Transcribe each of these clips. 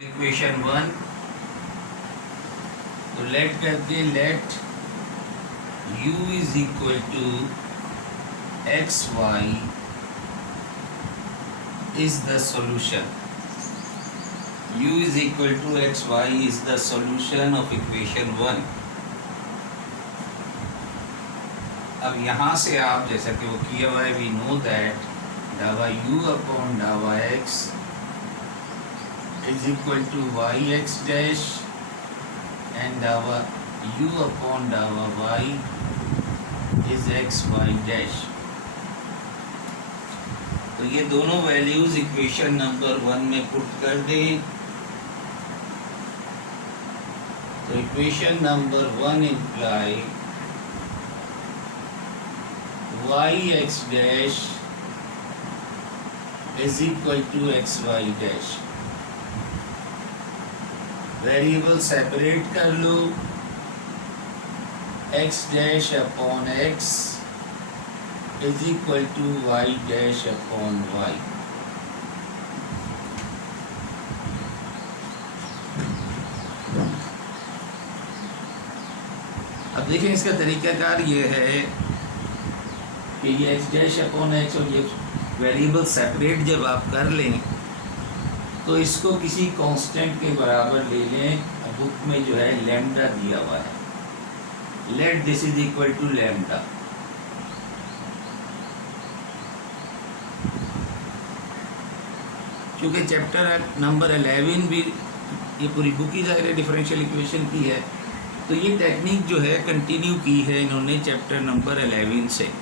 Equation one. तो let करके let u is equal to x y is the solution. u is equal to x y is the solution of equation one. अब यहाँ से आप जैसा कि वो किया हुआ है, वी नो दैट डावा u अपॉन डावा x is equal to yx dash and डावा u upon डावा y is xy dash। तो ये दोनों वैल्यूज इक्वेशन नंबर वन में पुट कर दें। तो equation number one imply yx dash is equal to xy dash। Variable separate कर लो, x dash upon x is equal to y dash upon y। अब देखें, इसका तरीकाकार ये है कि ये x डैश अपॉन x और ये वेरिएबल सेपरेट जब आप कर लें तो इसको किसी कांस्टेंट के बराबर ले लें। बुक में जो है लैम्डा दिया हुआ है, let this is equal to lambda. क्योंकि चैप्टर नंबर 11 भी ये पूरी बुक ही ज़ाहिर डिफरेंशियल इक्वेशन की है, तो ये टेक्निक जो है कंटिन्यू की है इन्होंने चैप्टर नंबर 11 से।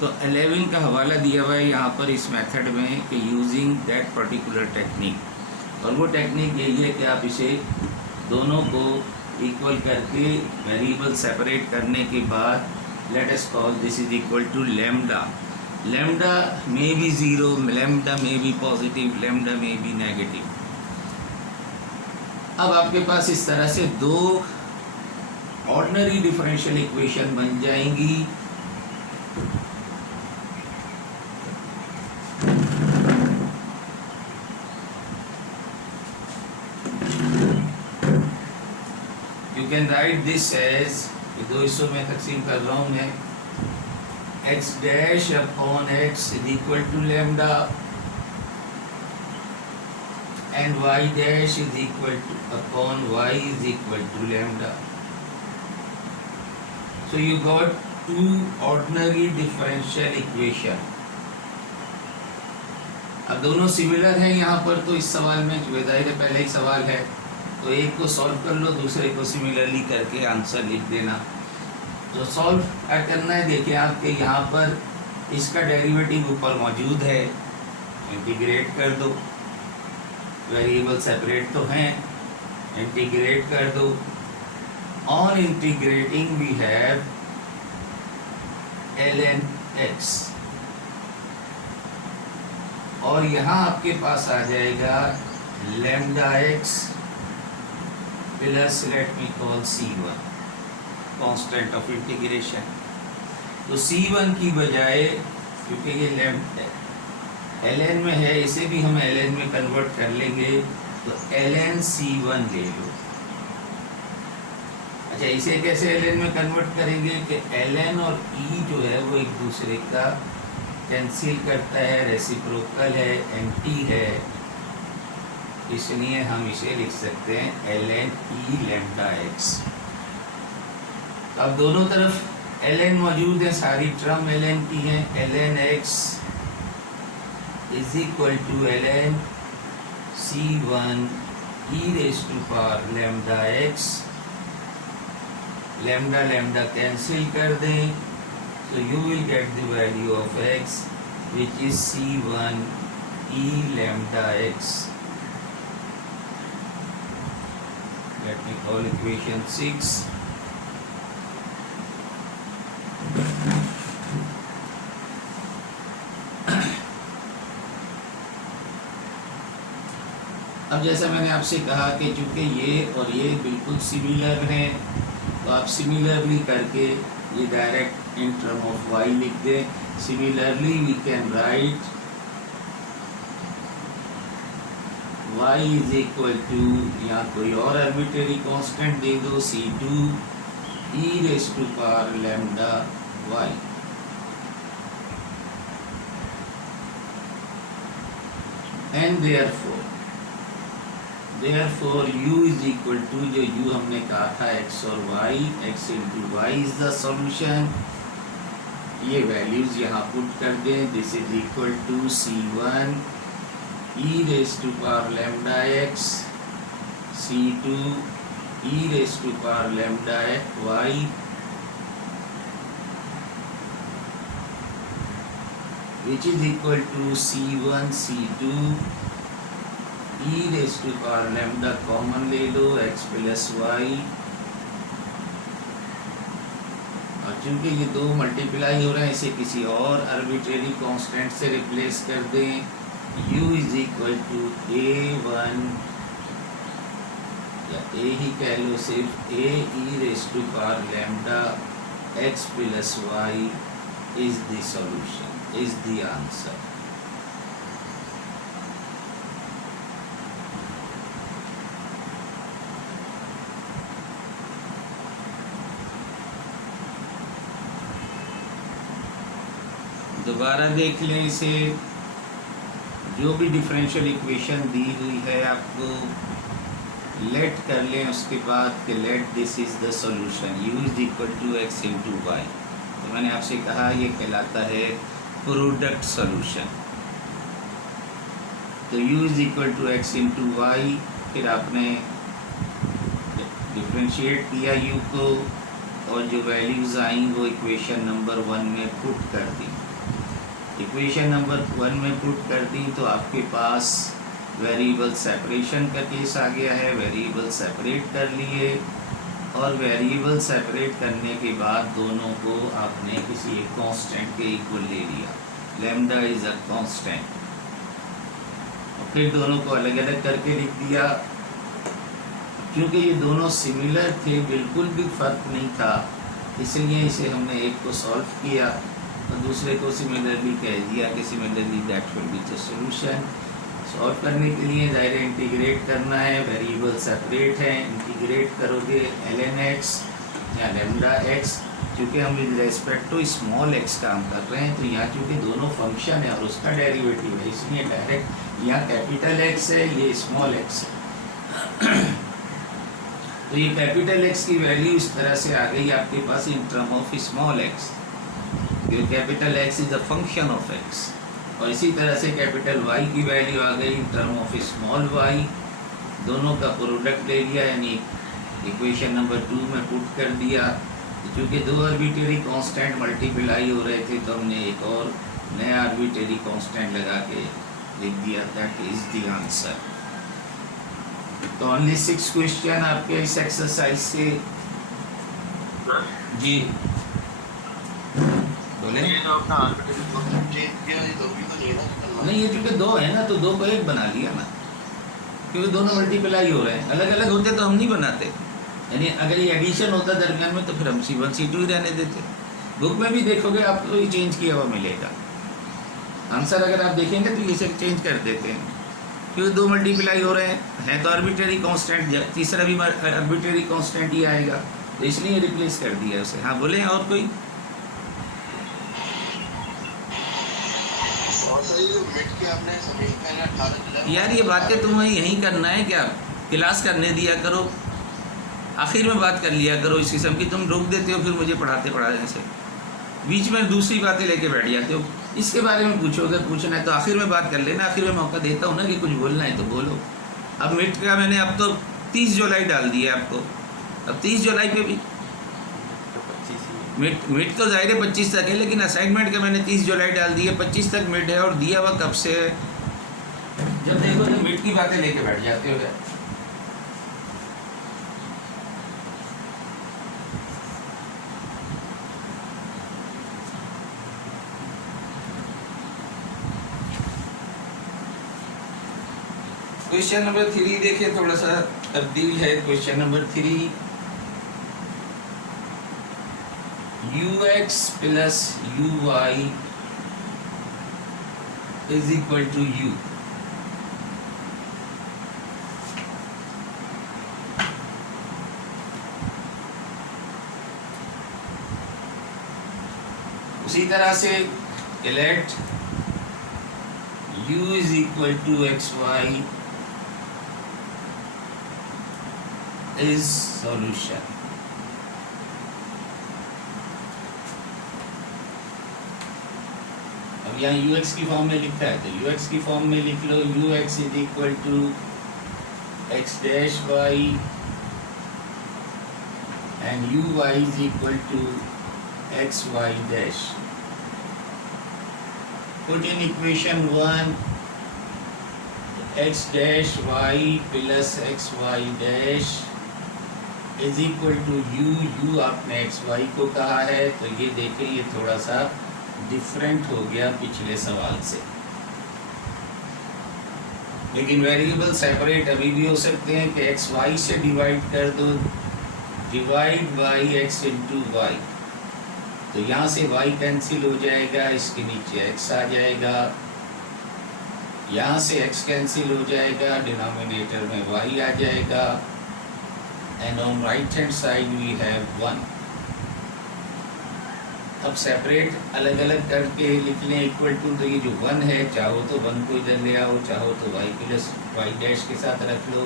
तो 11 का हवाला दिया हुआ है यहाँ पर इस मेथड में कि यूजिंग दैट पर्टिकुलर टेक्निक। और वो टेक्निक यही है कि आप इसे दोनों को इक्वल करके वेरिएबल सेपरेट करने के बाद let us call this is equal to lambda. Lambda may be zero, lambda may be positive, lambda may be negative. अब आपके पास इस तरह से दो ऑर्डिनरी डिफरेंशियल इक्वेशन बन जाएंगी। You can write this as, दो हिस्सों में तकसीम कर रहा हूँ मैं, x dash upon x is equal to lambda and y dash is equal to upon y is equal to lambda. So you got two ordinary differential equation। अब दोनों सिमिलर हैं यहाँ पर, तो इस सवाल में ज़ाहिर है पहले ही सवाल है, तो एक को सॉल्व कर लो, दूसरे को सिमिलरली करके आंसर लिख देना। तो सॉल्व क्या करना है, देखिए आपके यहाँ पर इसका डेरिवेटिव ऊपर मौजूद है, इंटीग्रेट कर दो। वेरिएबल सेपरेट तो हैं, इंटीग्रेट कर दो। On integrating we have ln x, और यहाँ आपके पास आ जाएगा lambda x plus let me call c1 constant of integration. तो c1 की बजाय, क्योंकि ये ln में है, इसे भी हम ln में कन्वर्ट कर लेंगे, तो ln c1 ले लो। अच्छा, इसे कैसे ln में कन्वर्ट करेंगे कि ln और e जो है वो एक दूसरे का कैंसिल करता है, रेसिप्रोकल है, एंटी है, इसलिए हम इसे लिख सकते हैं ln e लैम्डा x। अब दोनों तरफ ln मौजूद है, सारी टर्म ln की हैं। ln x is equal to ln c1 e raise to power lambda x। Lambda lambda cancel कर दें, so you will get the value of x which is c1 e lambda x। Let me call equation 6। अब जैसा मैंने आपसे कहा कि चूंकि ये और ये बिल्कुल सिमिलर हैं, तो आप सिमिलरली करके ये direct in term of y लिख दें। Similarly we can write y is equal to, या कोई और आर्बिट्रेरी कांस्टेंट दे दो, c2 e raise to power lambda y। And therefore u is equal to, जो u हमने कहा था x और y, x into y is the solution. ये वैल्यूज यहाँ पुट कर दें। This is equal to c1 e raise to power lambda x, c2 e raise to power lambda y, which is equal to c1 c2 e raise to power lambda common ले लो, x plus y, और चूंकि ये दो multiply हो रहे हैं इसे किसी और आर्बिट्रेरी कांस्टेंट से रिप्लेस कर दें। u is equal to a1, या a ही कह लो सिर्फ, a e raise to power lambda x plus y is the solution, is the answer. दोबारा देख लें इसे। जो भी डिफरेंशियल इक्वेशन दी हुई है आपको लेट कर लें, उसके बाद कि let this is the solution, u is equal to x into y. तो मैंने आपसे कहा ये कहलाता है प्रोडक्ट सॉल्यूशन। तो u is equal to x into y, फिर आपने डिफ्रेंशिएट किया u को, और जो वैल्यूज़ आई वो इक्वेशन नंबर 1 में पुट कर दी। इक्वेशन नंबर 1 में पुट कर दी तो आपके पास वेरिएबल सेपरेशन का केस आ गया है। वेरिएबल सेपरेट कर लिए, और वेरिएबल सेपरेट करने के बाद दोनों को आपने किसी एक कांस्टेंट के इक्वल ले लिया। लैम्डा इज अ कांस्टेंट, और फिर दोनों को अलग अलग करके लिख दिया। क्योंकि ये दोनों सिमिलर थे, बिल्कुल भी फ़र्क नहीं था, इसलिए इसे हमने एक को सॉल्व किया और दूसरे को सिमिलरली कह दिया कि similarly that will be the solution. Solve करने के लिए ज़ाहिर इंटीग्रेट करना है, वेरिएबल सेपरेट है, इंटीग्रेट करोगे ln x या लैम्डा x। चूँकि हम with respect to small x काम कर रहे हैं, तो यहाँ चूँकि दोनों फंक्शन है और उसका डेरिवेटिव है, इसलिए डायरेक्ट यहाँ कैपिटल x है, ये स्मॉल x है। तो ये कैपिटल x की वैल्यू इस तरह से आ गई आपके पास in term of small x। Capital x is a function of x, और इसी तरह से कैपिटल Y की वैल्यू आ गई in term of small y। दोनों का प्रोडक्ट ले लिया, यानी इक्वेशन नंबर 2 में पुट कर दिया। क्योंकि दो आर्बिट्रेरी कांस्टेंट मल्टीप्लाई हो रहे थे, तो हमने एक और नया आर्बिट्रेरी कांस्टेंट लगा के लिख दिया, दैट इज द आंसर। तो ओनली 6 क्वेश्चन आपके इस एक्सरसाइज से। जी बोले। ये जो अपना आर्बिट्रेरी कांस्टेंट चेंज किया, ये दो भी तो नहीं है ना? नहीं, ये चूँकि दो है ना, तो दो को एक बना लिया ना, क्योंकि दोनों मल्टीप्लाई हो रहे हैं। अलग अलग होते तो हम नहीं बनाते, यानी अगर ये एडिशन होता दरमियान में तो फिर हम c1 c2 ही रहने देते। बुक में भी देखोगे आपको ये चेंज किया हुआ मिलेगा। आंसर अगर आप देखेंगे तो ये सब चेंज कर देते हैं, क्योंकि दो मल्टीप्लाई हो रहे हैं तो आर्बिट्रेरी कांस्टेंट, तीसरा भी आर्बिट्रेरी कांस्टेंट ही आएगा, तो इसलिए रिप्लेस कर दिया उसे। हाँ बोले, और कोई? यार ये बातें तुम्हें यहीं करना है क्या? क्लास करने दिया करो, आखिर में बात कर लिया करो इस किस्म की। तुम रोक देते हो फिर मुझे पढ़ाने से, बीच में दूसरी बातें लेके बैठ जाते हो। इसके बारे में पूछो, अगर पूछना है तो आखिर में बात कर लेना। आखिर में मौका देता हूँ ना कि कुछ बोलना है तो बोलो। अब मिड का मैंने अब तो 30 जुलाई डाल दिया आपको, अब 30 जुलाई पे भी मिड तो ज़ाहिर है 25 तक है, लेकिन असाइनमेंट का मैंने 30 जुलाई डाल दिया, 25 तक मिड है, और दिया हुआ कब से है। जब देखो तो मिड की बातें लेके बैठ जाते हो। क्वेश्चन नंबर 3 देखिए, थोड़ा सा तब्दील है। क्वेश्चन नंबर 3, ux प्लस uy is equal to u। उसी तरह से let u is equal to x y is solution. अब यहाँ ux की फॉर्म में लिखा है तो ux की फॉर्म में लिख लो ux is equal to x dash y and uy is equal to xy dash. Put in equation 1 x dash y plus xy dash is equal to u आपने xy को कहा है तो ये देखें ये थोड़ा सा डिफरेंट हो गया पिछले सवाल से, लेकिन वेरिएबल सेपरेट अभी भी हो सकते हैं कि xy से डिवाइड कर दो, divide by x into y, तो यहाँ से y कैंसिल हो जाएगा, इसके नीचे x आ जाएगा, यहाँ से x कैंसिल हो जाएगा, डिनोमिनेटर में y आ जाएगा, and on right hand side we have 1। अब सेपरेट अलग अलग करके लिख लें इक्वल टू, तो ये जो 1 है चाहो तो 1 को इधर ले आओ, चाहो तो y प्लस वाई डैश के साथ रख लो,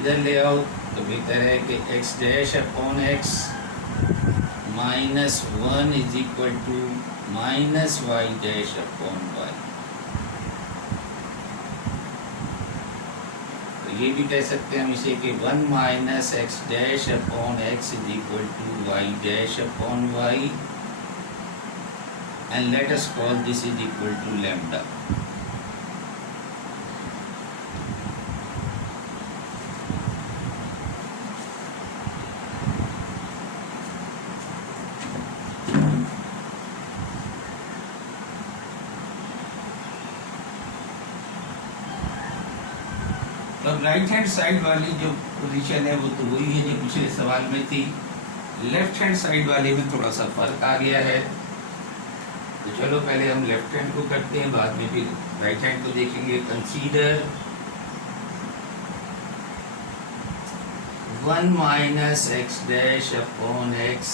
इधर ले आओ तो बेहतर है कि x dash upon x minus 1 is equal to minus y dash upon y. तो ये भी कह सकते हैं हम इसे कि 1 minus x dash upon x is equal to y dash upon y, and let us call this is equal to lambda. अब राइट हैंड साइड वाली जो पोजीशन है वो तो वही है जो पिछले सवाल में थी, लेफ्ट हैंड साइड वाले में थोड़ा सा फर्क आ गया है। तो चलो पहले हम लेफ्ट हैंड को करते हैं, बाद में फिर राइट हैंड को देखेंगे। Consider 1 minus x dash upon x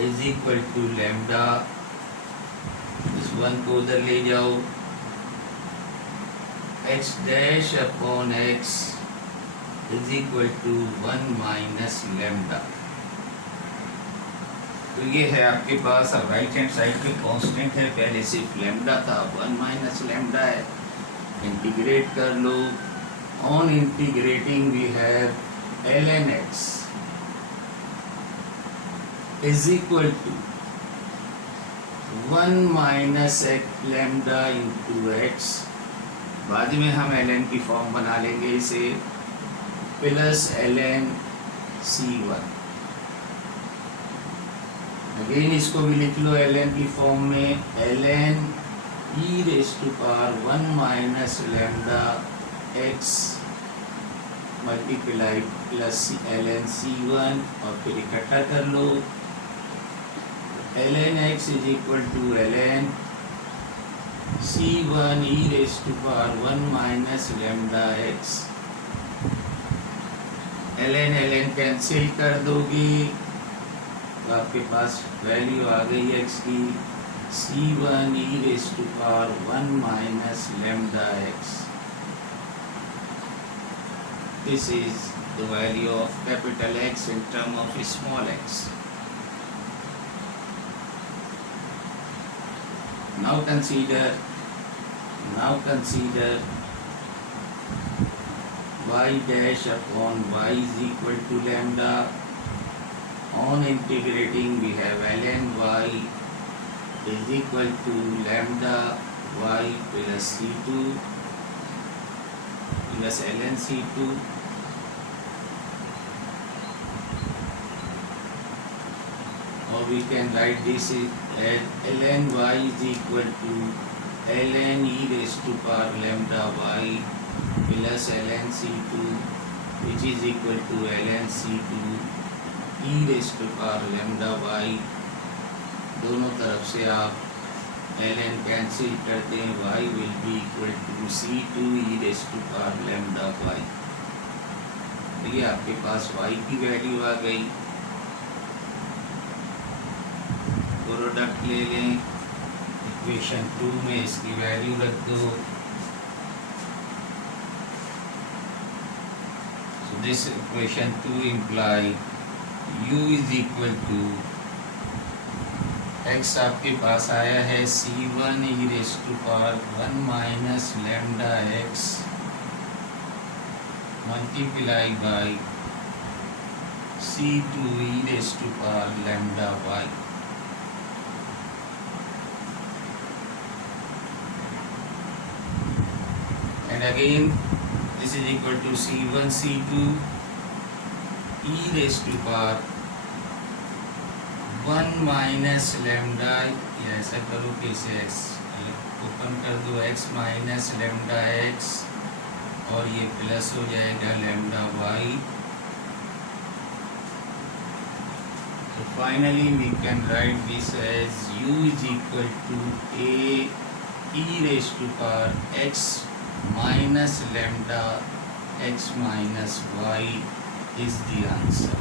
is equal to lambda, इस 1 को उधर ले जाओ, x dash upon x is equal to 1 minus lambda. तो ये है आपके पास, अब राइट हैंड साइड पे कांस्टेंट है, पहले सिर्फ लैम्डा था, 1 माइनस लैम्डा है, इंटीग्रेट कर लो। On integrating we have ln x is equal to 1 minus lambda into x, बाद में हम ln की फॉर्म बना लेंगे इसे, प्लस ln c1। अगेन इसको भी लिख लो ln की फॉर्म में, ln e raise to power 1 minus lambda x multiply plus ln c1, और फिर इकट्ठा कर लो, ln x is equal to ln c1 e raise to power 1 minus lambda x। ln cancel कर दोगे तो आपके पास वैल्यू आ गई x की c1 e raise to power 1 minus lambda x। This is the value of capital X in term of small x. Now consider y dash upon y is equal to lambda. On integrating we have ln y is equal to lambda y plus c2 plus ln c2, or we can write this as ln y is equal to ln e raised to power lambda y plus ln c2, which is equal to ln c2 e raised to power lambda y। दोनों तरफ से आप ln cancel कर दें, y will be equal to c2 e raised to power lambda y। ये आपके पास y की value आ गई। प्रोडक्ट ले लें, इक्वेशन 2 में इसकी वैल्यू रख दो। So this equation 2 imply u is equal to x आपके पास आया है c1 e raise to power 1 minus lambda x multiply by c2 e raise to power lambda y। And again this is equal to c1 c2 e raised to power 1 minus lambda, या ऐसा करो कि इसे x open कर दो, x minus lambda x और ये plus हो जाएगा lambda y। So finally we can write this as u is equal to a e raised to power x minus lambda x minus y is the answer.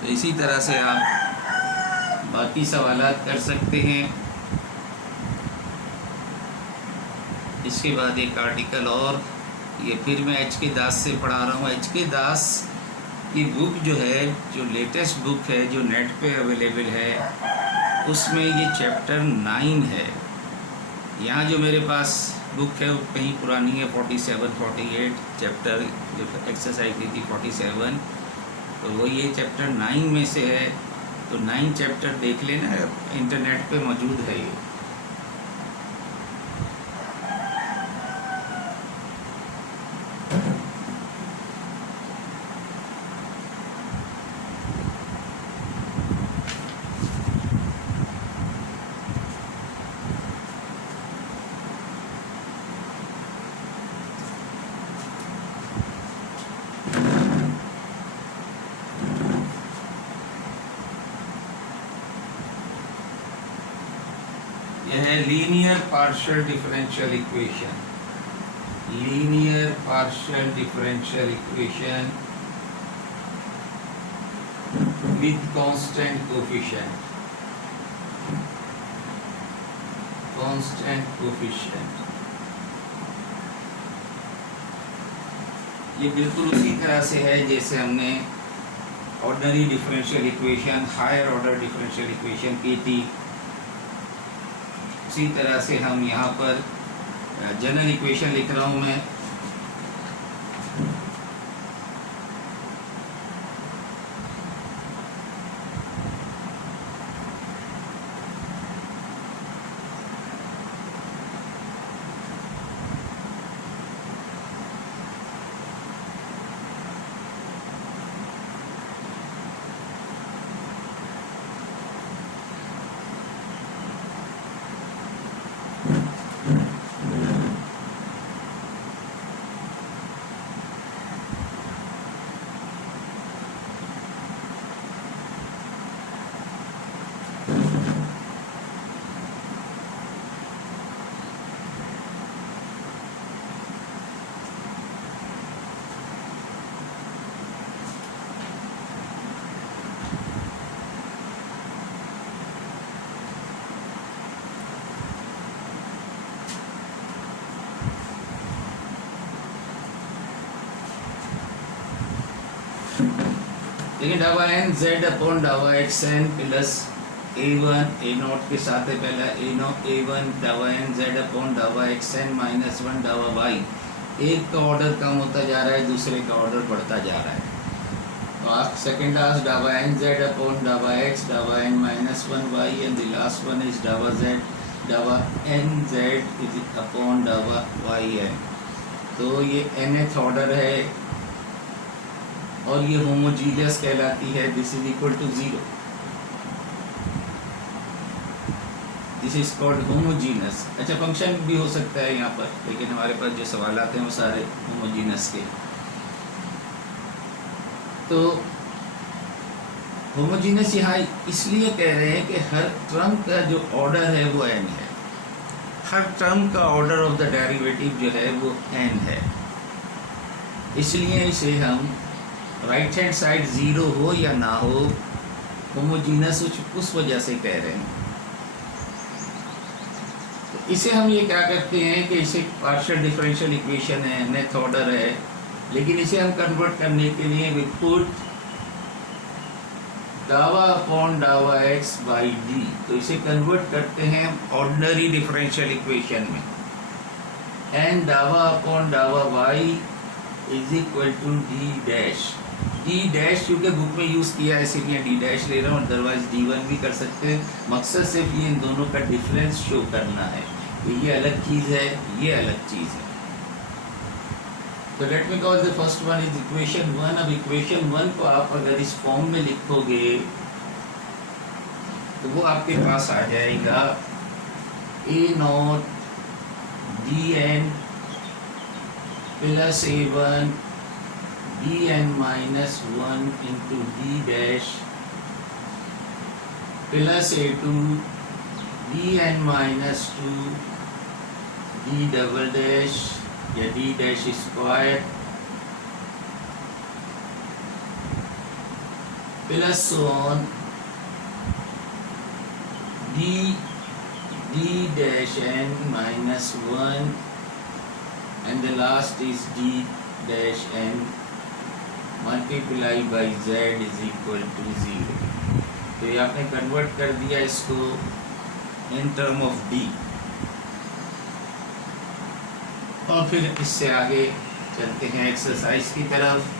तो इसी तरह से आप बाकी सवालात कर सकते हैं। इसके बाद एक आर्टिकल और, ये फिर मैं एच के दास से पढ़ा रहा हूँ। एच के दास की बुक जो है, जो लेटेस्ट बुक है जो नेट पे अवेलेबल है, उसमें ये चैप्टर 9 है। यहाँ जो मेरे पास बुक है वो कहीं पुरानी है, 47 48 चैप्टर जो एक्सरसाइज की थी 47, तो वो ये चैप्टर 9 में से है। तो 9 चैप्टर देख लेना, इंटरनेट पे मौजूद है ये। यह है linear partial differential equation. Linear partial differential equation with constant coefficient. Constant coefficient ये बिल्कुल उसी तरह से है जैसे हमने ordinary differential equation, higher order differential equation की थी। उसी तरह से हम यहाँ पर जनरल इक्वेशन लिख रहा हूँ मैं। देखिए डावा एन जेड अपॉन डावा x n plus a1 a0 के साथ है पहला a1 डावा एन जेड अपॉन डावा एक्स एन माइनस 1 डावा वाई। एक का ऑर्डर कम होता जा रहा है, दूसरे का ऑर्डर बढ़ता जा रहा है। तो आप सेकेंड आस डावा एन जेड अपॉन डावा एक्स डावा n minus 1 y and the last one is डावा जेड डावा एन जेड इज अपॉन डावा वाई एन। तो ये nth ऑर्डर है और ये होमोजीनियस कहलाती है। This is equal to 0। This is called homogeneous. अच्छा, फंक्शन भी हो सकता है यहाँ पर, लेकिन हमारे पास जो सवाल आते हैं वो सारे होमोजीनस के। तो होमोजीनस यहाँ इसलिए कह रहे हैं कि हर टर्म का जो ऑर्डर है वो n है, हर टर्म का ऑर्डर ऑफ द डेरिवेटिव जो है वो n है। इसलिए इसे हम राइट हैंड साइड ज़ीरो हो या ना हो, होमोजीनस उस वजह से कह रहे हैं। तो इसे हम ये क्या करते हैं कि इसे पार्शियल डिफरेंशियल इक्वेशन है, nth ऑर्डर है, लेकिन इसे हम कन्वर्ट करने के लिए वी पुट दावा अपॉन दावा x बाई डी। तो इसे कन्वर्ट करते हैं ऑर्डिनरी डिफरेंशियल इक्वेशन में, एंड दावा अपॉन दावा y is equal to D dash. D dash क्योंकि बुक में यूज़ किया है इसीलिए डी डैश ले रहा हूँ, अदरवाइज D1 भी कर सकते हैं। मकसद सिर्फ ये इन दोनों का डिफरेंस शो करना है कि ये अलग चीज़ है, ये अलग चीज़ है। तो late me call the first one is equation 1। अब इक्वेशन 1 को आप अगर इस फॉर्म में लिखोगे तो वो आपके पास आ जाएगा A0 dn plus A1 dn minus 1 into d dash plus A2 dn minus 2 d double dash या d dash square plus on d dash n minus 1 and the last is d dash n multiply by z is equal to 0। तो ये आपने convert कर दिया इसको इन term of d, और फिर इससे आगे चलते हैं एक्सरसाइज की तरफ।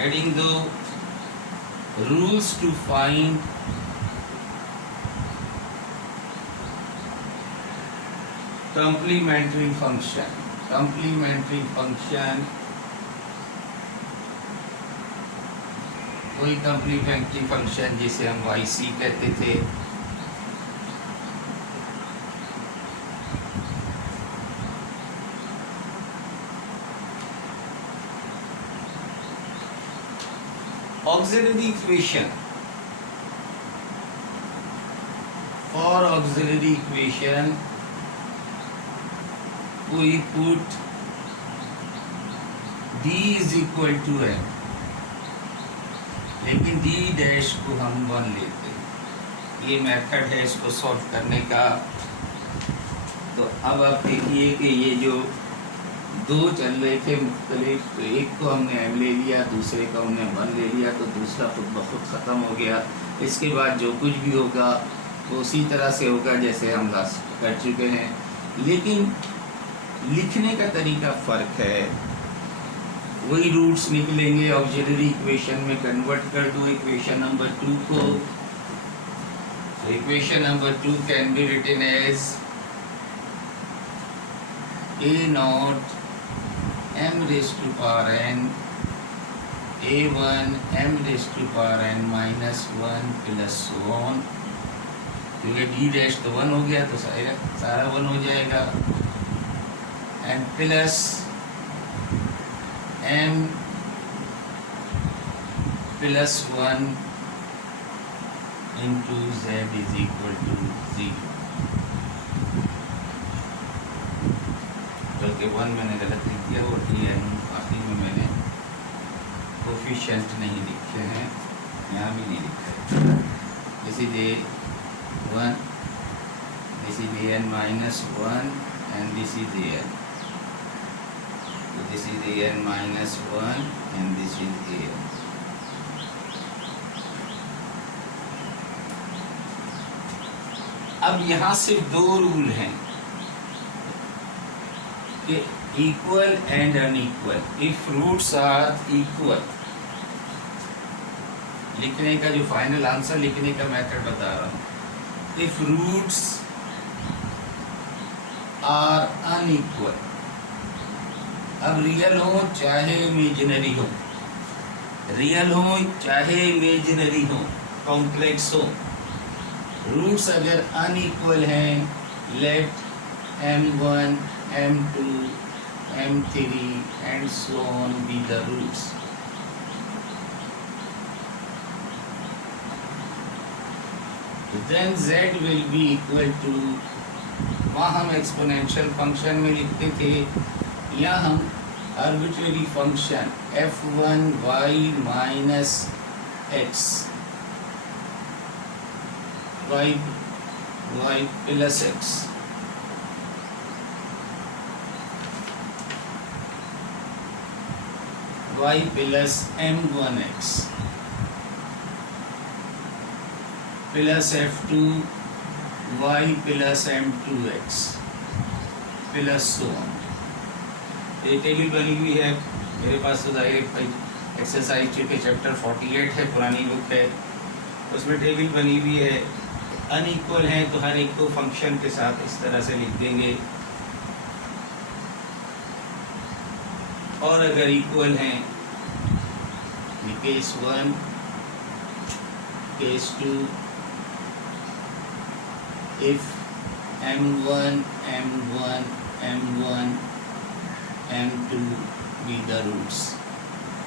Adding the rules to find complementary function। complementary function कोई complementary function जिसे हम yc कहते थे, auxiliary equation। for auxiliary equation we put d is equal to n, लेकिन d डैश को हम 1 लेते हैं। ये मेथड है इसको सॉल्व करने का। तो अब आप देखिए कि ये जो दो चल रहे थे मुख्तलिफ, तो एक को हमने m ले लिया, दूसरे का हमने 1 ले लिया, तो दूसरा खुद ब खुद ख़त्म हो गया। इसके बाद जो कुछ भी होगा वो उसी तरह से होगा जैसे हम लास्ट कर चुके हैं, लेकिन लिखने का तरीका फ़र्क है। वही रूट्स निकलेंगे। ऑक्सिलरी इक्वेशन में कन्वर्ट कर दो इक्वेशन नंबर 2 को। Equation number 2 can be written as A0 m raised to power n A1 m raised to power n minus 1 plus so on। क्योंकि d डैश तो 1 हो गया तो सारा 1 हो जाएगा, and plus m plus 1 into z is equal to 0। बल्कि 1 मैंने गलत लिख दिया, वो dn आखिर में मैंने कोफिशिएंट नहीं लिखे हैं, यहाँ भी नहीं लिखा है। This is A1, this is an minus 1 and this is an। So this is an minus 1 and this is an। अब यहाँ से दो रूल हैं कि equal and unequal. If roots are equal लिखने का, जो फाइनल आंसर लिखने का मेथड बता रहा हूँ। इफ रूट्स आर अनइक्वल, अब रियल हो चाहे इमेजिनरी हो, रियल हो चाहे इमेजिनरी हो, कॉम्प्लेक्स हो, रूट्स अगर अनइक्वल हैं, late m1 m2 m3 and so on be the roots. Then z will be equal to, वहाँ हम एक्सपोनेंशियल फंक्शन में लिखते थे, या हम arbitrary function f1y minus x y plus x y plus m1x plus f2 y plus m2x plus so on. ये table बनी हुई है मेरे पास, तो जाहिर एक्सरसाइज चूँकि चैप्टर 48 है, पुरानी बुक है, उसमें टेबल बनी हुई है। अनइक्वल हैं तो हर एक को फंक्शन के साथ इस तरह से लिख देंगे, और अगर इक्वल हैं, case 1 case 2, if m1 m1 m1 m2 be the roots,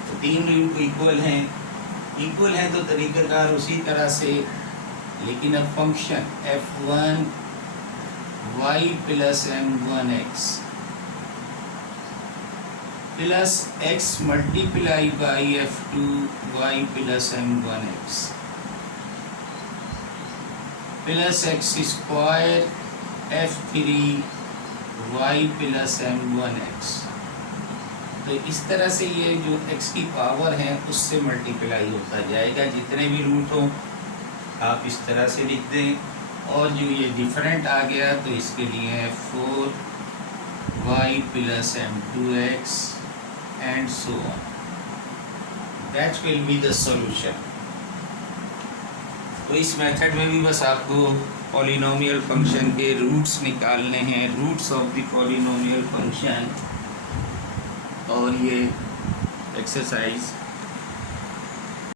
तो तीन रूट इक्वल हैं तो तरीक़ाकार उसी तरह से, लेकिन अब function f1 y plus m1x plus x multiply by f2 y plus m1x plus x square f3 y plus m1x। तो इस तरह से ये जो x की पावर है उससे मल्टीप्लाई होता जाएगा, जितने भी रूट हों आप इस तरह से लिख दें, और जो ये डिफरेंट आ गया तो इसके लिए 4y plus m2x and so on, that will be the solution. तो इस मेथड में भी बस आपको पॉलिनोमियल फंक्शन के रूट्स निकालने हैं, roots of the polynomial function, और ये एक्सरसाइज